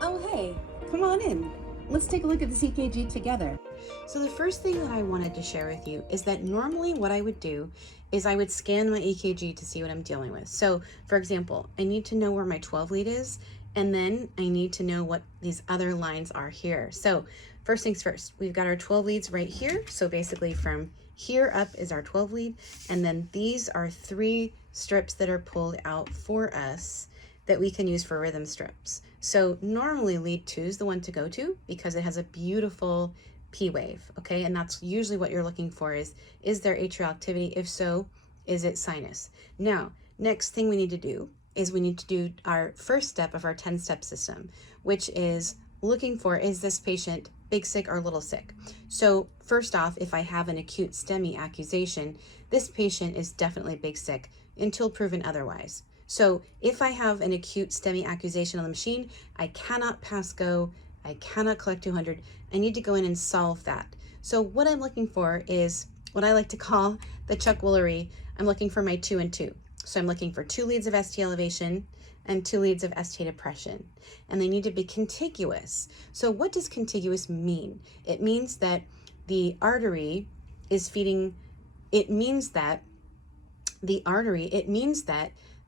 Oh, hey, come on in. Let's take a look at the EKG together. So the first thing that I wanted to share with you is that normally what I would do is I would scan my EKG to see what I'm dealing with. So for example, I need to know where my 12 lead is, and then I need to know what these other lines are here. So first things first, we've got our 12 leads right here. So basically from here up is our 12 lead, and then these are 3 strips that are pulled out for us that we can use for rhythm strips. So normally lead 2 is the one to go to because it has a beautiful P wave, okay? And that's usually what you're looking for is there atrial activity? If so, is it sinus? Now, next thing we need to do is we need to do our first step of our 10-step system, which is looking for, is this patient big sick or little sick? So first off, if I have an acute STEMI accusation, this patient is definitely big sick until proven otherwise. So if I have an acute STEMI accusation on the machine, I cannot pass go, I cannot collect 200, I need to go in and solve that. So what I'm looking for is what I like to call the Chuck Woolery. I'm looking for my 2 and 2. So I'm looking for 2 leads of ST elevation and 2 leads of ST depression. And they need to be contiguous. So what does contiguous mean? It means that the artery is feeding, it means that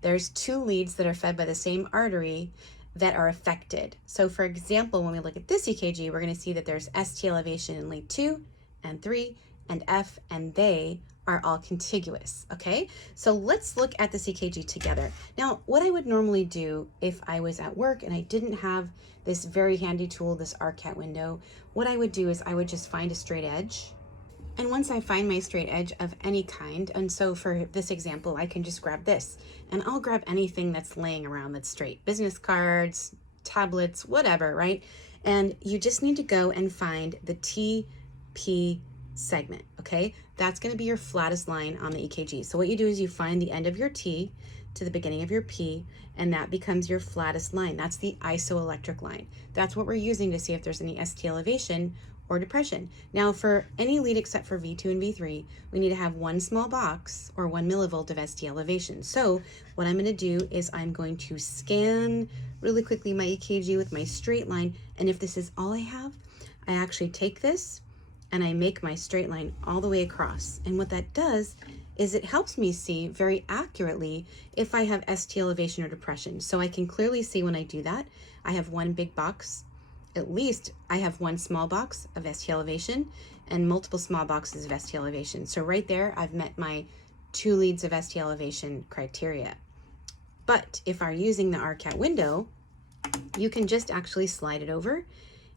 there's 2 leads that are fed by the same artery that are affected. So for example, when we look at this EKG, we're going to see that there's ST elevation in lead 2 and 3 and F, and they are all contiguous, okay? So let's look at this EKG together. Now, what I would normally do if I was at work and I didn't have this very handy tool, this RCAT window, what I would do is I would just find a straight edge. And once I find my straight edge of any kind, and so for this example, I can just grab this, and I'll grab anything that's laying around that's straight, business cards, tablets, whatever, right? And you just need to go and find the TP segment, okay? That's gonna be your flattest line on the EKG. So what you do is you find the end of your T to the beginning of your P, and that becomes your flattest line. That's the isoelectric line. That's what we're using to see if there's any ST elevation or depression. Now for any lead except for V2 and V3, we need to have 1 small box or 1 millivolt of ST elevation. So what I'm gonna do is I'm going to scan really quickly my EKG with my straight line, and if this is all I have, I actually take this and I make my straight line all the way across. And what that does is it helps me see very accurately if I have ST elevation or depression. So I can clearly see when I do that, I have 1 big box, at least I have 1 small box of ST elevation and multiple small boxes of ST elevation. So right there, I've met my 2 leads of ST elevation criteria. But if I'm using the RCAT window, you can just actually slide it over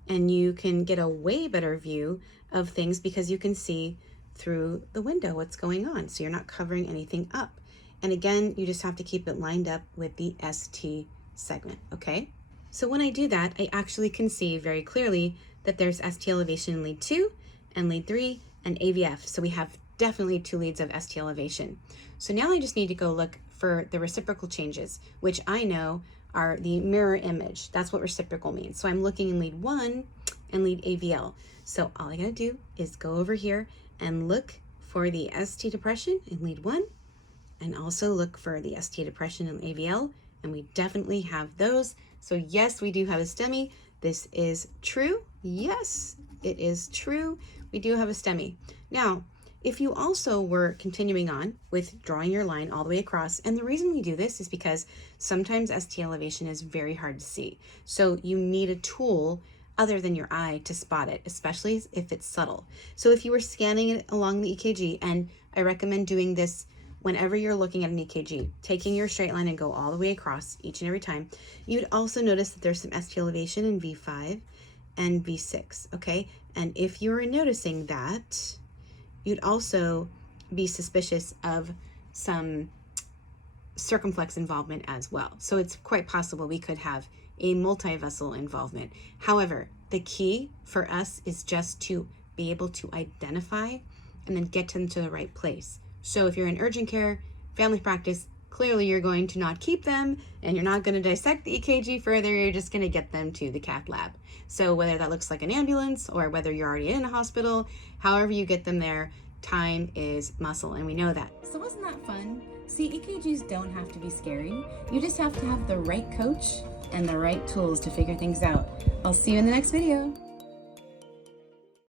and you can get a way better view of things because you can see through the window what's going on. So you're not covering anything up. And again, you just have to keep it lined up with the ST segment, okay? So when I do that, I actually can see very clearly that there's ST elevation in lead 2 and lead 3 and AVF. So we have definitely 2 leads of ST elevation. So now I just need to go look for the reciprocal changes, which I know are the mirror image. That's what reciprocal means. So I'm looking in lead 1 and lead AVL. So all I gotta do is go over here and look for the ST depression in lead 1 and also look for the ST depression in AVL, and we definitely have those. So yes, we do have a STEMI. This is true. Yes, it is true. We do have a STEMI. Now, if you also were continuing on with drawing your line all the way across, and the reason we do this is because sometimes ST elevation is very hard to see. So you need a tool other than your eye to spot it, especially if it's subtle. So if you were scanning it along the EKG, and I recommend doing this whenever you're looking at an EKG, taking your straight line and go all the way across each and every time, you'd also notice that there's some ST elevation in V5 and V6, okay? And if you're noticing that, you'd also be suspicious of some circumflex involvement as well. So it's quite possible we could have a multi-vessel involvement. However, the key for us is just to be able to identify and then get them to the right place. So if you're in urgent care, family practice, clearly you're going to not keep them and you're not going to dissect the EKG further, you're just going to get them to the cath lab. So whether that looks like an ambulance or whether you're already in a hospital, however you get them there, time is muscle, and we know that. So wasn't that fun? See, EKGs don't have to be scary. You just have to have the right coach and the right tools to figure things out. I'll see you in the next video.